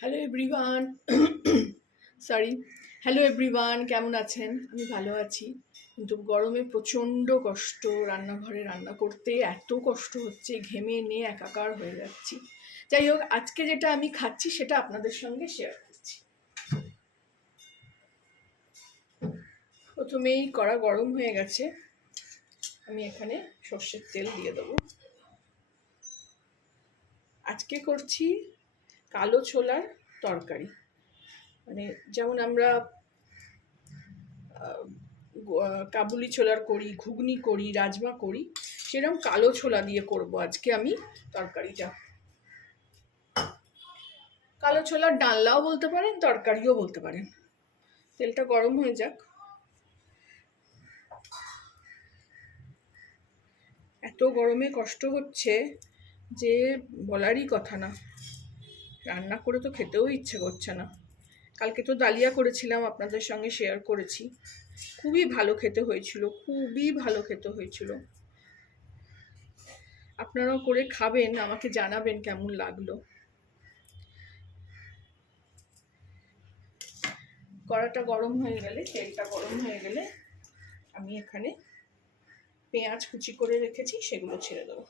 Hello everyone sorry hello everyone, কেমন আছেন? আমি ভালো আছি, কিন্তু গরমে প্রচণ্ড কষ্ট। রান্নাঘরে রান্না করতে এত কষ্ট হচ্ছে, ঘেমে নিয়ে একাকার হয়ে যাচ্ছি। যাই হোক, আজকে যেটা আমি খাচ্ছি সেটা আপনাদের সঙ্গে শেয়ার করছি। প্রথমেই কড়া গরম হয়ে গেছে, আমি এখানে সর্ষের তেল দিয়ে দেবো। আজকে করছি কালো ছোলার তরকারি, মানে যেমন আমরা কাবুলি ছোলার করি, ঘুগনি করি, রাজমা করি, সেরকম কালো ছোলা দিয়ে করব আজকে আমি তরকারিটা। কালো ছোলার ডালনাও বলতে পারেন, তরকারিও বলতে পারেন। তেলটা গরম হয়ে যাক। এত গরমে কষ্ট হচ্ছে যে বলারই কথা না, রান্না করে তো খেতেও ইচ্ছে করছে না। কালকে তো ডালিয়া করেছিলাম, আপনাদের সঙ্গে শেয়ার করেছি, খুবই ভালো খেতে হয়েছিল, খুবই ভালো খেতে হয়েছিল। আপনারাও করে খাবেন, আমাকে জানাবেন কেমন লাগলো। কড়াটা গরম হয়ে গেলে, তেলটা গরম হয়ে গেলে আমি এখানে পেঁয়াজ কুচি করে রেখেছি, সেগুলো ছেড়ে দেবো।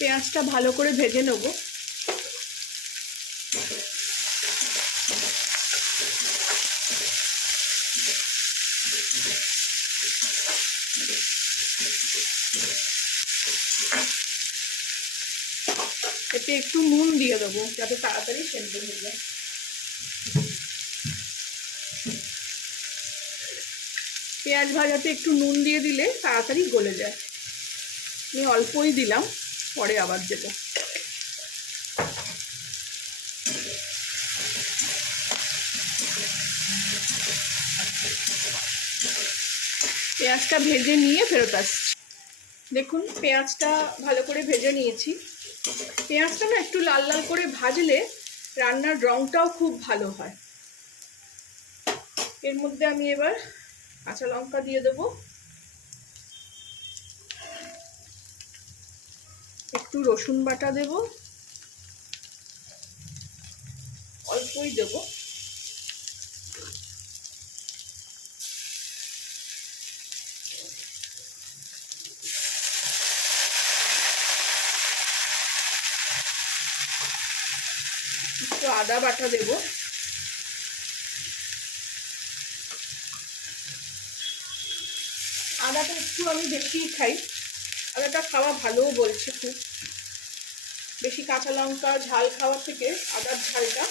পেঁয়াজটা ভালো করে ভেজে নেব। এতে একটু নুন দিয়ে দেবো যাতে তাড়াতাড়ি সেদ্ধ হয়ে যায়। পেঁয়াজ ভাজাতে একটু নুন দিয়ে দিলে তাড়াতাড়ি গলে যায়। আমি অল্পই দিলাম, পরে আবার দেবো। পেঁয়াজটা ভেজে নিয়ে ফেরত আসছি। দেখুন, পেঁয়াজটা ভালো করে ভেজে নিয়েছি। পেঁয়াজটা না একটু লাল লাল করে ভাজলে রান্নার রঙটাও খুব ভালো হয়। এর মধ্যে আমি এবার কাঁচা লঙ্কা দিয়ে দেবো, একটু রসুন বাটা দেব, অল্পই দেব, একটু আদা বাটা দেব, আদাটা একটু আমি বেশি খাই, আদাটা খাওয়া ভালোও বলছে খুব। বেশি কাঁচা লঙ্কা ঝাল খাওয়া থেকে আদার ঝালটা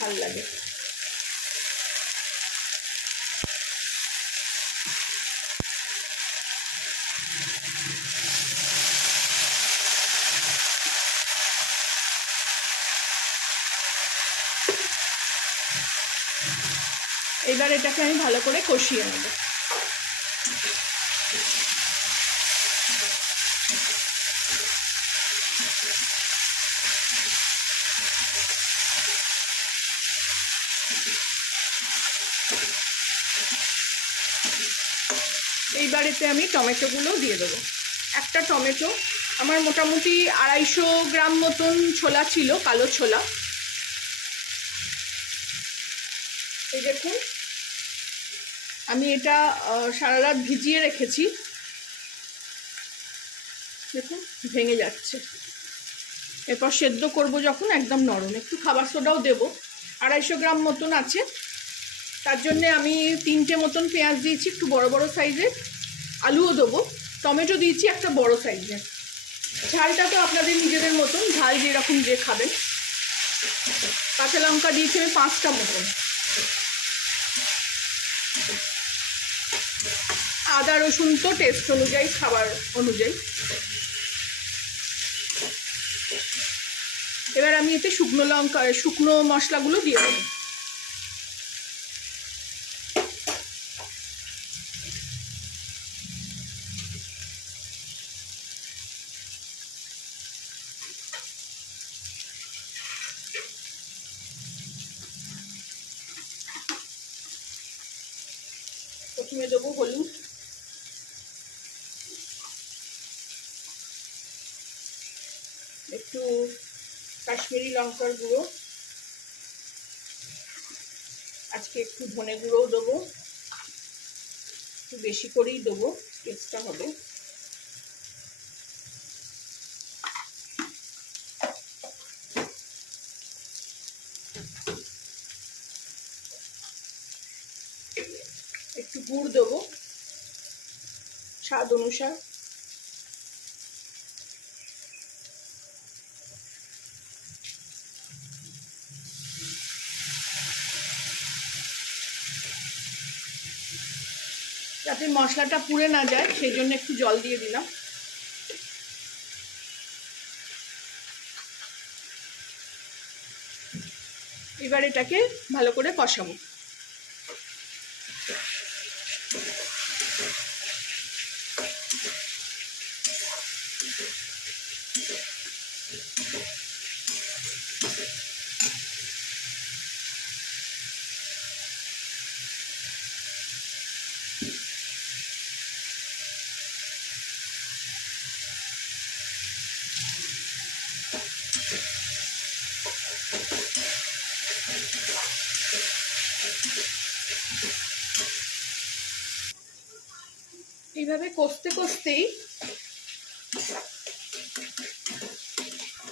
ভাল লাগে। এবার এটাকে আমি ভালো করে কষিয়ে নেব। এইবারেতে আমি টমেটোগুলো দিয়ে দেবো। একটা টমেটো, আমার মোটামুটি 250 গ্রাম মতন ছোলা ছিল, কালো ছোলা। এই দেখুন, আমি এটা সারা রাত ভিজিয়ে রেখেছি। দেখুন ভেঙে যাচ্ছে। এরপর সেদ্ধ করব যখন একদম নরম, একটু খাবার সোডাও দেব। 250 গ্রাম মতন আছে, তার জন্যে আমি 3টে মতন পেঁয়াজ দিয়েছি, একটু বড় বড় সাইজের। আলুও দেবো, টমেটো দিয়েছি একটা বড় সাইজের। ঝালটা তো আপনাদের নিজেদের মতন, ঝাল যেরকম যে খাবেন। কাঁচা লঙ্কা দিয়েছি আমি 5টা মতন, আদা রসুন তো টেস্ট অনুযায়ী, খাবার অনুযায়ী। এবার আমি এতে শুকনো মশলাগুলো দিয়ে দেবো। প্রথমে দেবো হলুদ, একটু কাশ্মীরি লঙ্কার গুঁড়ো, আজকে একটু ধনে গুঁড়োও দেবো, একটু বেশি করেই দেবো, টেস্টটা হবে। একটু গুড় দেবো স্বাদ অনুসার। যাতে মশলাটা পুড়ে না যায় সেই জন্য একটু জল দিয়ে দিলাম। এবার এটাকে ভালো করে কষাবো। এইভাবে কষতে কষতেই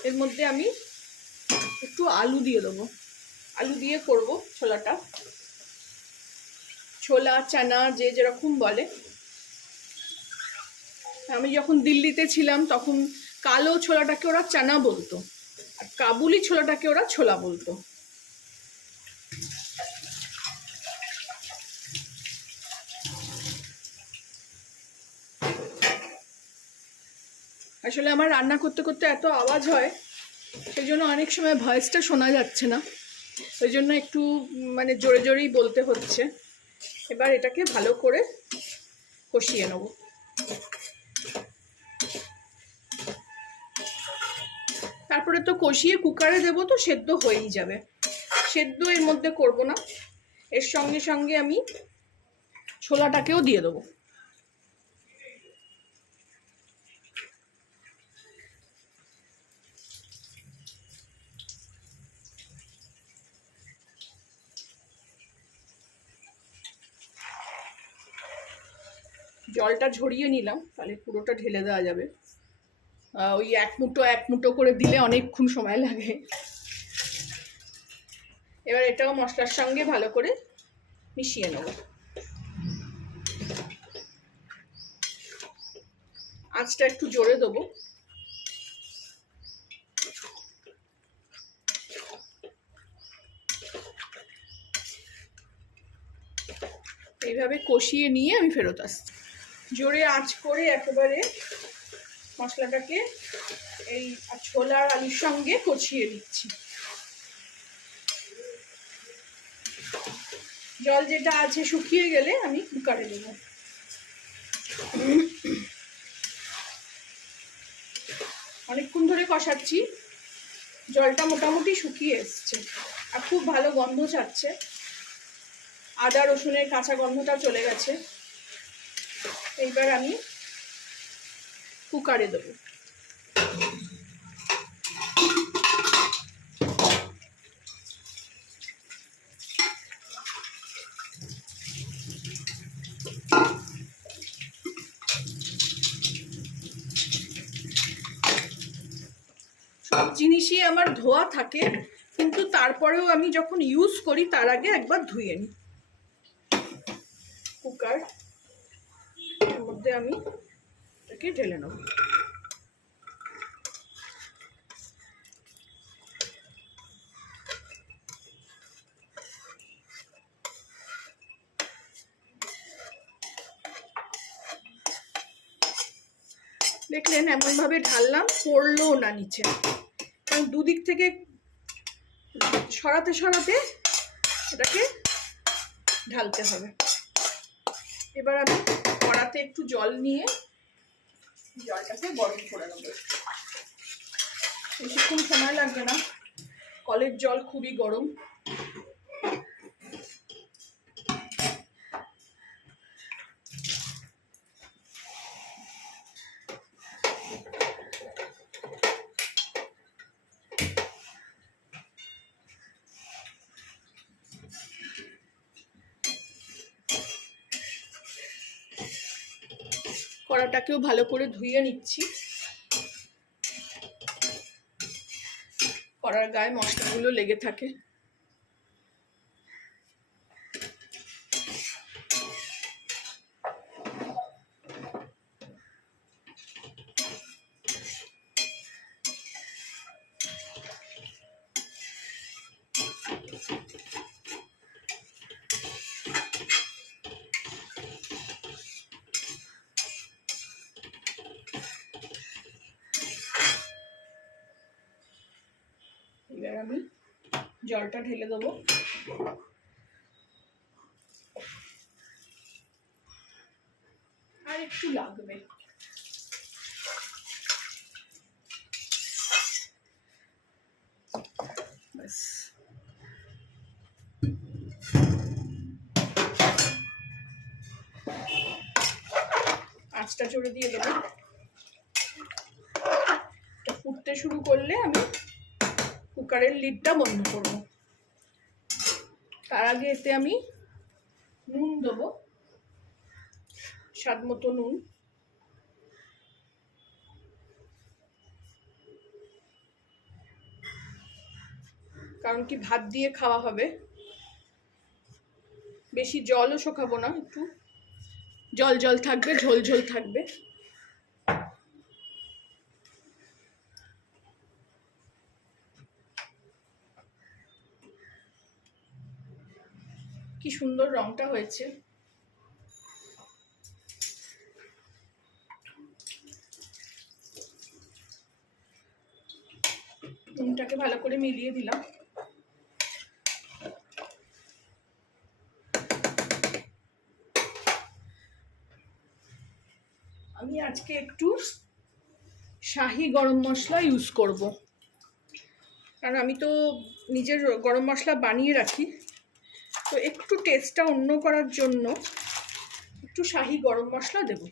এর মধ্যে আমি একটু আলু দিয়ে দেবো। আলু দিয়ে করব ছোলাটা, ছোলা চানা যে যেরকম বলে। আমি যখন দিল্লিতে ছিলাম তখন কালো ছোলাটাকে ওরা চানা বলতো, আর কাবুলি ছোলাটাকে ওরা ছোলা বলতো। আসলে আমার রান্না করতে করতে এত আওয়াজ হয়, সেই জন্য অনেক সময় ভয়েসটা শোনা যাচ্ছে না, ওই জন্য একটু মানে জোরে জোরেই বলতে হচ্ছে। এবার এটাকে ভালো করে কষিয়ে নেব। তারপরে তো কষিয়ে কুকারে দেবো, তো সেদ্ধ হয়েই যাবে। সেদ্ধ এর মধ্যে করব না, এর সঙ্গে সঙ্গে আমি ছোলাটাকেও দিয়ে দেবো। জলটা ঝরিয়ে নিলাম, তাহলে পুরোটা ঢেলে দেওয়া যাবে। ওই এক মুঠো করে দিলে অনেকক্ষণ সময় লাগে। এবার এটাও মশলার সঙ্গে ভালো করে মিশিয়ে নেব। আঁচটা একটু জোরে দেবো। এইভাবে কষিয়ে নিয়ে আমি ফেরত আসছি। জোরে আঁচ করে একেবারে মশলাটাকে এই ছোলার আলুর সঙ্গে কষিয়ে দিচ্ছি। জল যেটা আছে শুকিয়ে গেলে আমি কুকারে দেব। অনেকক্ষণ ধরে কষাচ্ছি, জলটা মোটামুটি শুকিয়ে এসছে আর খুব ভালো গন্ধ ছাড়ছে। আদা রসুনের কাঁচা গন্ধটা চলে গেছে। এইবার আমি কুকারে দেবো। সব জিনিসই আমার ধোয়া থাকে, কিন্তু তারপরেও আমি যখন ইউজ করি তার আগে একবার ধুয়ে নিই। কুকার এর মধ্যে আমি এটাকে ঢেলে নেব। দেখলেন এমনভাবে ঢাললাম, পড়লোও না নিচে, কারণ দুদিক থেকে সরাতে সরাতে এটাকে ঢালতে হবে। এবার আমি কড়াতে একটু জল নিয়ে জলটাকে গরম করে নেব। বেশিক্ষণ সময় লাগবে না, কলের জল খুবই গরম। কড়াটাকেও ভালো করে ধুয়ে নিচ্ছি। কড়ার গায়ে মশলাগুলো লেগে থাকে। এবার আমি জলটা ঢেলে দেবো। আর একটু লাগবে। ব্যাস। আঁচটা চড়ে দিয়ে দেবো। ফুটতে শুরু করলে আমি কুকারের লিডটা বন্ধ করব। তার আগে এতে আমি নুন দেবো, স্বাদ মতো নুন। কারণ কি ভাত দিয়ে খাওয়া হবে, বেশি জলও শোকাবো না, একটু জল জল থাকবে, ঝোল ঝোল থাকবে। কি সুন্দর রংটা হয়েছে। নুনটাকে ভালো করে মিলিয়ে দিলাম। আমি আজকে একটু শাহি গরম মশলা ইউজ করব, কারণ আমি তো নিজের গরম মশলা বানিয়ে রাখি, তো একটু টেস্টটা অন্য করার জন্য একটু শাহি গরম মশলা দেব।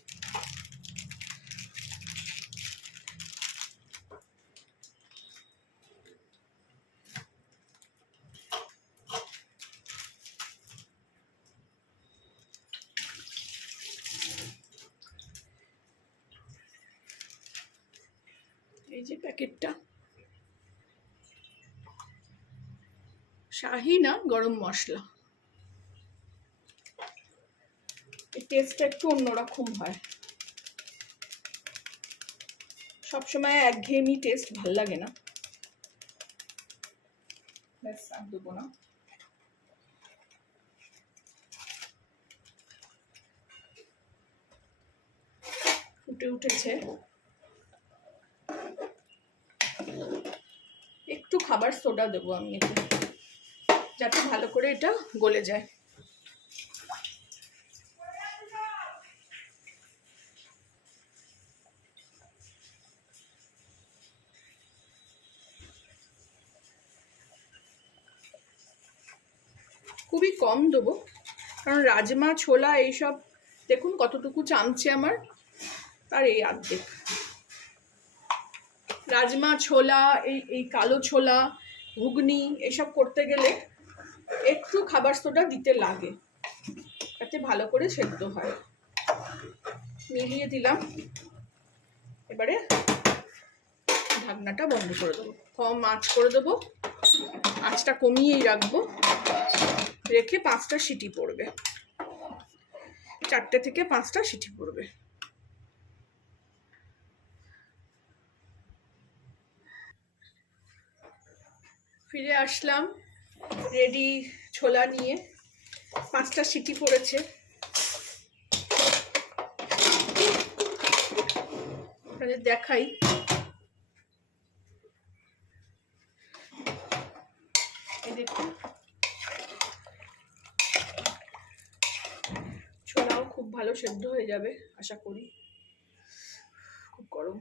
এই যে প্যাকেটটা, শাহি না গরম মশলা, এই টেস্টটা একটু অন্যরকম হয়। সবসময় একঘেয়েমি টেস্ট ভাল লাগে না। ব্যাস, আর দেবো না। ফুটে উঠেছে, একটু খাবার সোডা দেবো আমি এতে, যাতে ভালো করে এটা গলে যায়। খুবই কম দেবো, কারণ রাজমা ছোলা এইসব দেখুন কতটুকু চামচে আমার, তার এই অর্ধেক। রাজমা ছোলা, এই কালো ছোলা, ঘুগনি এসব করতে গেলে একটু খাবার সোডা দিতে লাগে, যাতে ভালো করে সেদ্ধ হয়। মিলিয়ে দিলাম। এবারে ঢাকনাটা বন্ধ করে দেবো, কম আঁচ করে দেবো, আঁচটা কমিয়েই রাখবো। রেখে 5টা সিটি পড়বে, 4টে থেকে 5টা সিটি পড়বে। ফিরে আসলাম রেডি ছোলা নিয়ে। 5টা সিটি পড়েছে। আপনাদের দেখাই, এই দেখুন ছোলাও খুব ভালো সেদ্ধ হয়ে যাবে আশা করি। খুব গরম।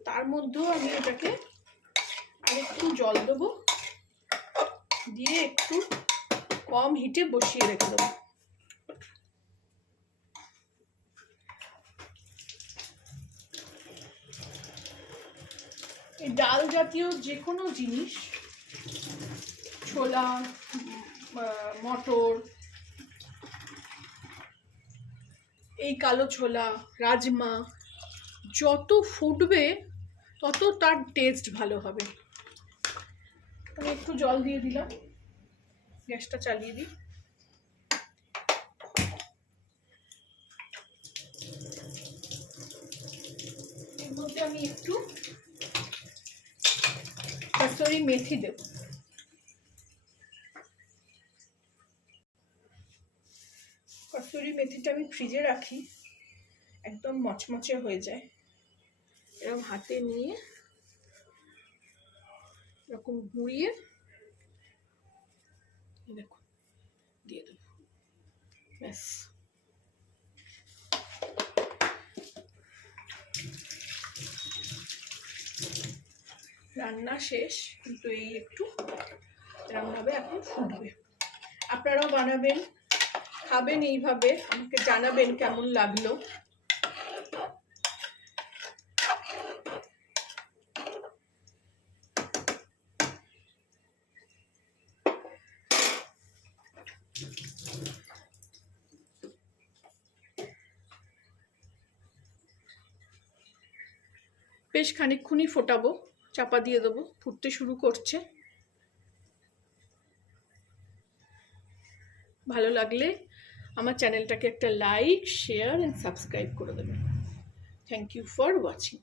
তার মধ্যেও আমি এটাকে আর একটু জল দেবো, দিয়ে একটু কম হিটে বসিয়ে রেখে দেবো। এই ডাল জাতীয় যে কোনো জিনিস ছোলা, মটর, এই কালো ছোলা, রাজমা যত ফুটবে তত তার টেস্ট ভালো হবে। আমি একটু জল দিয়ে দিলাম, গ্যাসটা চালিয়ে দিই। এর মধ্যে আমি একটু কসুরি মেথি দেব। কসুরি মেথিটা আমি ফ্রিজে রাখি, একদম মচমচে হয়ে যায়। এরকম হাতে নিয়ে এরকম ঘুরিয়ে দেখুন দিয়ে দেব, ব্যাস। রান্না শেষ, কিন্তু এই একটু এরকমভাবে এখন ফুটবে। আপনারাও বানাবেন, খাবেন এইভাবে, আমাকে জানাবেন কেমন লাগলো। বেশ খানিকক্ষণই ফোটাবো, চাপা দিয়ে দেবো, ফুটতে শুরু করছে। ভালো লাগলে আমার চ্যানেলটাকে একটা লাইক, শেয়ার অ্যান্ড সাবস্ক্রাইব করে দেবেন। Thank you for watching.